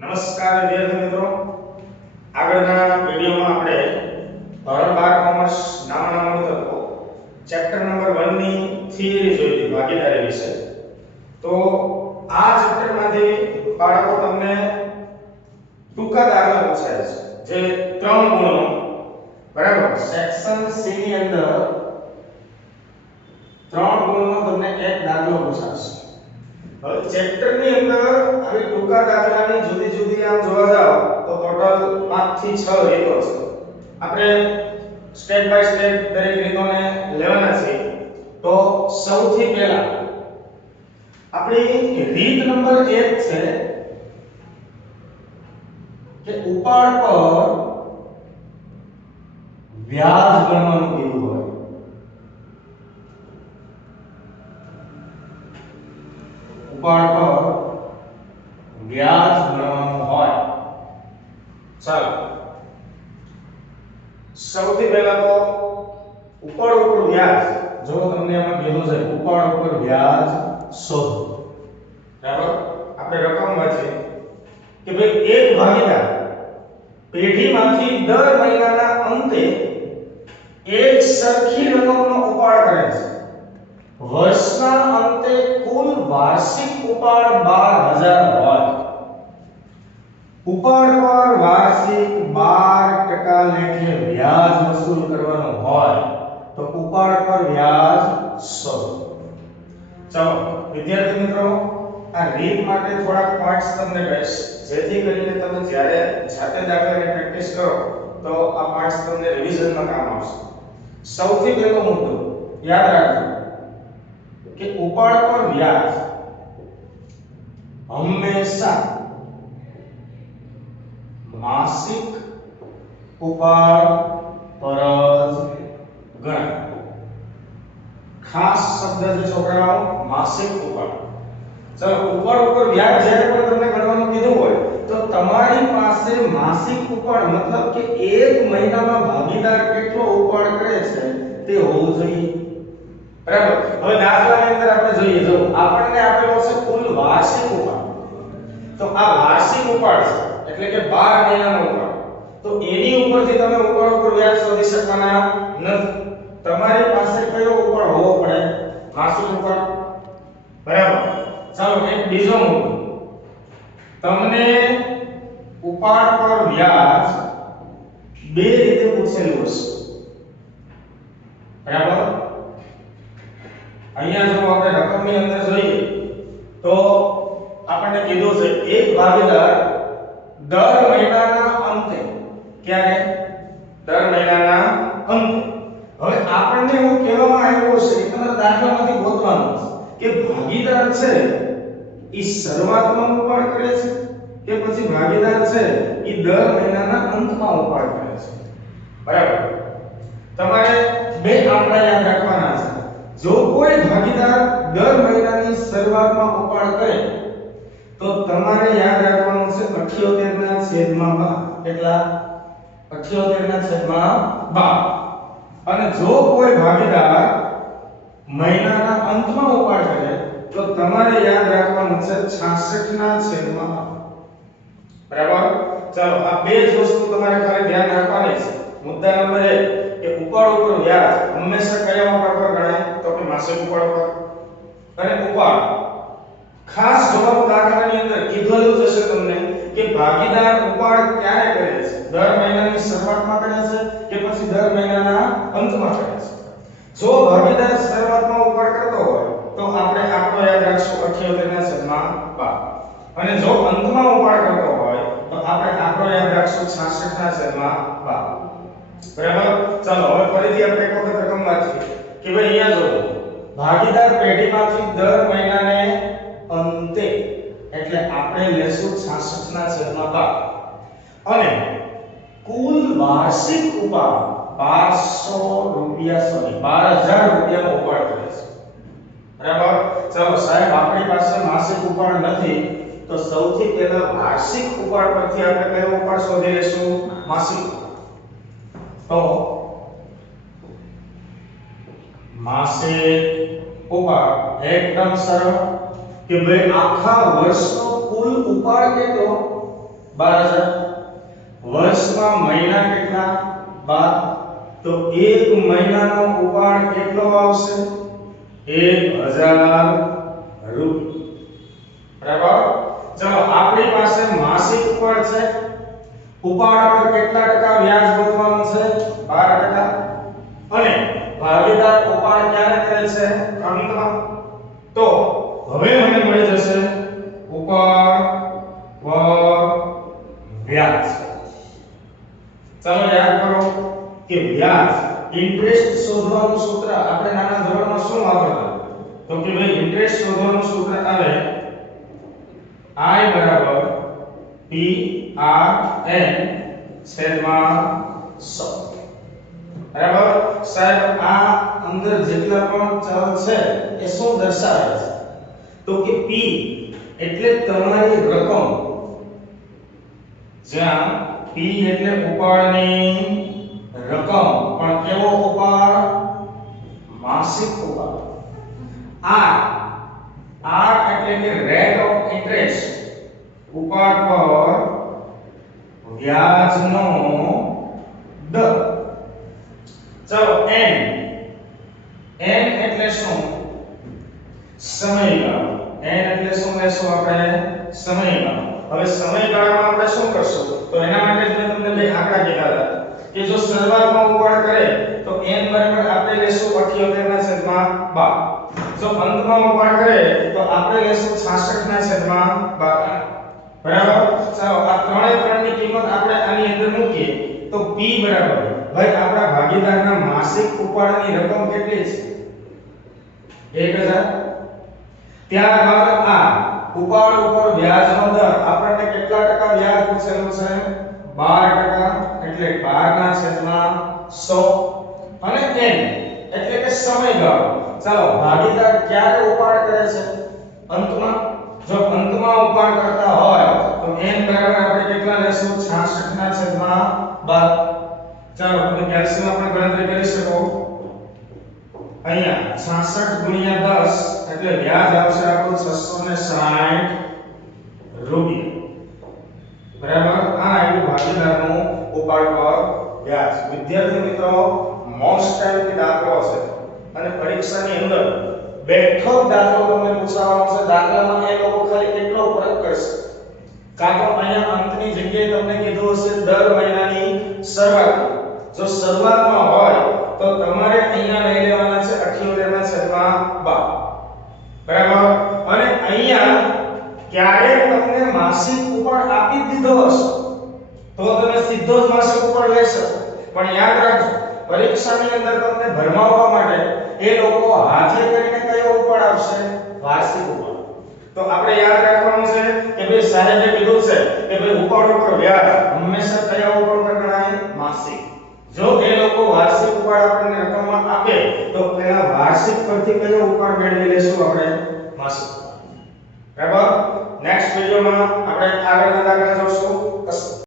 નમસ્કાર વિદ્યાર્થી મિત્રો, આગળના વિડિયોમાં આપણે ધોરણ 12 કોમર્સ નાના તત્વો ચેપ્ટર નંબર 1 ની થિયરી જોઈ હતી ભાગીદારી વિશે. તો આ ચેપ્ટરમાંથી બાળકો તમને ટૂંકા દાખલા પૂછાય છે જે 3 ગુણનો, બરાબર, સેક્શન સી ની અંદર 3 ગુણનો તમને એક દાખલો પૂછાશે. હવે ચેપ્ટર ની અંદર આવી ટૂંકા દાખલાની જુદી જુદી આમ જોવા જાવ તો ટોટલ 5 થી 6 રીતો છે. આપણે સ્ટેપ બાય સ્ટેપ દરેક રીતોને લેવાના છે. તો સૌથી પહેલા આપણી રીત નંબર 1 છે કે ઉપાડ પર વ્યાજ ગણવાનું કીધું હોય. ઉપાડ પર વ્યાજ ગણવાનું હોય. ચાલો સૌથી પહેલા તો ઉપાડ ઉપર વ્યાજ, જો તમને એમાં કીધું છે ઉપાડ ઉપર વ્યાજ શોધો, બરાબર. આપણે રકમ વાંચીએ કે ભાઈ એક ભાગીદાર પેઢીમાંથી દર મહિનાના અંતે એક સરખી રકમનો ઉપાડ કરે છે. વર્ષના અંતે કુલ વાર્ષિક ઉપાડ 12000 હોય. ઉપાડ પર વાર્ષિક 12% લેખે વ્યાજ વસૂલ કરવાનું હોય તો ઉપાડ પર વ્યાજ શોધો. ચાલો વિદ્યાર્થી મિત્રો, આ રીત માટે થોડા પોઈન્ટ્સ તમને કહીશ જેથી કરીને તમે જ્યારે જાતે દાખલાની પ્રેક્ટિસ કરો તો આ પોઈન્ટ્સ તમને રિવિઝનમાં કામ આવશે. સૌથી પહેલો મુદ્દો યાદ રાખજો કે ઉપાડ પર વ્યાજ હંમેશા માસિક ઉપાડ પર જ ગણાય. ખાસ શબ્દ છે છોકરાઓ, માસિક ઉપાડ. ચલો ઉપાડ ઉપર વ્યાજ જ્યારે પણ તમને ગણવાનું કીધું હોય તો તમારી પાસે માસિક ઉપાડ મતલબ કે એક મહિનામાં ભાગીદાર કેટલો ઉપાડ કરે છે તે હોવું જોઈએ, બરાબર. હવે દાખલાની અંદર આપણે જોઈએ, જો આપણને આપેલો છે કુલ વાર્ષિક ઉપાડ, તો આ વાર્ષિક ઉપાડ છે એટલે કે 12 મહિનાનો ઉપાડ. તો એની ઉપરથી તમે ઉપાડ ઉપર વ્યાજ શોધી શકવાના નથી. તમારી પાસે કયો ઉપાડ હોવો પડે? માસિક ઉપાડ, બરાબર. ચાલો એક બીજો મુદ્દો, તમને ઉપાડ પર વ્યાજ બે રીતે પૂછેલું હશે, બરાબર. અહીંયા જો આપણે રકમની અંદર જોઈએ તો આપણને કીધું છે એક ભાગીદાર દર મહિનાના અંતે, ક્યારે? દર મહિનાના અંતે. હવે આપણને એવું કહેવામાં આવ્યું છે કે તમારે દાખલામાંથી ગોતવાનું છે કે ભાગીદાર છે એ શરૂઆતમાં ઉપાડ કરે છે કે પછી ભાગીદાર છે એ દર મહિનાના અંતમાં ઉપાડ કરે છે, બરાબર. તમારે બે આંકડા યાદ રાખવાના છે. જો કોઈ ભાગીદાર દર મહિનાની શરૂઆતમાં ઉપાડ કરે તો તમારે યાદ રાખવાનું છે 78/12. કેટલા? 78/12. અને જો કોઈ ભાગીદાર મહિનાના અંતમાં ઉપાડ કરે તો તમારે યાદ રાખવાનું છે 66/12. બરાબર. ચાલો આ બે જ વસ્તુ તમારે ખાલી ધ્યાન રાખવાની છે. મુદ્દા નંબર 1 કે ઉપાડ ઉપર વ્યાજ હંમેશા કયા ઉપાડ પર ગણાય? તો કે માસિક ઉપાડ પર. અને ઉપાડ ખાસ જવાબ દાખલાની અંદર કીધેલું જ હશે તમને કે ભાગીદાર ઉપાડ ક્યારે કરે છે? દર મહિનાની શરૂઆતમાં કરે છે કે પછી દર મહિનાના અંતમાં કરે છે? જો ભાગીદાર શરૂઆતમાં ઉપાડ કરતો હોય તો આપણે આંકડો યાદ રાખશું 78/12. અને જો અંતમાં ઉપાડ કરતો હોય તો આપણે આંકડો યાદ રાખશું 66/12. બરાબર. ચાલો હવે ફરીથી આપણે એક વખત રકમ વાંચીએ કે ભાઈ અહીંયા જો ભાગીદાર પેઢીમાંથી દર મહિનાને અંતે એટલે આપણે લેશું 66/12 અને કુલ વાર્ષિક ઉપાડ 12000 રૂપિયાનો ઉપાડ કરે છે, બરાબર. ચાલો સાહેબ આપણી પાસે માસિક ઉપાડ નથી તો સૌથી પહેલા વાર્ષિક ઉપાડ પરથી આપણે કયો ઉપાડ શોધી લેશું? માસિક. તો માસિક ઉપાડ એકદમ સરળ કે ભાઈ આખા વર્ષનો કુલ ઉપાડ કેટલો? વર્ષમાં મહિના કેટલા 12 તો એક મહિનાનો ઉપાડ કેટલો આવશે 1000 રૂપિયા બરાબર ચલો આપણી પાસે માસિક ઉપાડ છે ઉપાડ પર કેટલા ટકા વ્યાજ ભરવાનું છે 12% અને ભાગીદાર ઉપાડ ક્યારે કરે છે અંતમાં તો હવે મને મળી જશે ઉપાડ પર વ્યાજ ચાલો યાદ કરો કે વ્યાજ ઇન્ટરેસ્ટ શોધવાનું સૂત્ર આપણે નાના ધોરણમાં શું વાપરતા તો કે ભાઈ ઇન્ટરેસ્ટ શોધવાનું સૂત્ર આવે I બરાબર P R N છેદમાં 100 બરાબર સાહેબ આ અંદર જેટલા પણ ચલ છે એ શું દર્શાવે છે તો કે P એટલે તમારી રકમ જ્યાં P એટલે ઉપાડની રકમ પણ કેવો ઉપાડ માસિક ઉપાડ R એટલે કે રેટ ઓફ ઇન્ટરેસ્ટ ઉપાડ પર વ્યાજનો દર ચલો n એટલે શું સમયગાળો n એટલે શું લેશું આપણે સમયગાળો હવે સમયગાળામાં આપણે શું કરશું તો એના માટે જ મેં તમને બે આંકડા કીધા હતા કે જો શરૂઆતમાં ઉપાડ કરે તો n બરાબર આપણે લેશું 78/12 જો અંતમાં ઉપાડ કરે તો આપણે લેશું 66/12 બરાબર ચાલો આ ત્રણની કિંમત આપણે આની અંદર મૂકીએ તો p બરાબર ભાઈ આપણા ભાગીદારના માસિક ઉપાડની રકમ કેટલી છે 1000 ત્યારબાદ આ ઉપાડ ઉપર વ્યાજનો દર આપણને કેટલા ટકા વ્યાજ પૂછેલું છે 12% એટલે 12/100 અને n એટલે કે સમયગાળો ચાલો ભાગીદાર ક્યારે ઉપાડ કરે છે અંતમાં જો અંતમાં ઉપાડ કરતા હોય તો n બરાબર આપણે કેટલા લેશું 66/12 ચાલો તમે કેલ્ક્યુલેશનમાં પણ ગણતરી કરી શકો અહીંયા 66 * 10 એટલે વ્યાજ આવશે આપણું 660 રૂપિયા બરાબર આ આવ્યું ભાગીદારનું ઉપાડ પર વ્યાજ વિદ્યાર્થી મિત્રો મોસ્ટ ટાઈમ દાખલો છે અને પરીક્ષાની અંદર બેઠક દાખલો તમને પૂછવાનો છે દાખલામાં એ લોકો ખાલી કેટલો ફરક કરશે કાં તો અહીંયા અંતની જગ્યાએ તમને કીધું હશે દર મહિનાની શરૂઆત જો શરૂઆતમાં હોય તો તમારે અહીંયા લઈ લેવાના છે 78/12 બરાબર અને અહીંયા ક્યારે તમને માસિક ઉપાડ આપી દીધો હશે તો તમે સીધો જ માસિક ઉપાડ લઈ શકો પણ યાદ રાખજો પરીક્ષાની અંદર તમને ભરમાવવા માટે એ લોકો હાથે કરીને કયો ઉપાડ આપશે વાર્ષિક ઉપાડ તો આપણે યાદ રાખવાનું છે કે ભાઈ સાહેબે કીધું છે કે ભાઈ ઉપાડ ઉપર વ્યાજ હંમેશા કયા ઉપાડ પર ગણાય માસિક જો એ લોકો વાર્ષિક ઉપાડ આપણને રકમમાં આપે તો પેલા વાર્ષિક પરથી કયો ઉપાડ મેળવી લેશું આપણે માસિક બરાબર નેક્સ્ટ વિડિયોમાં આપણે આગળના દાખલા જોશું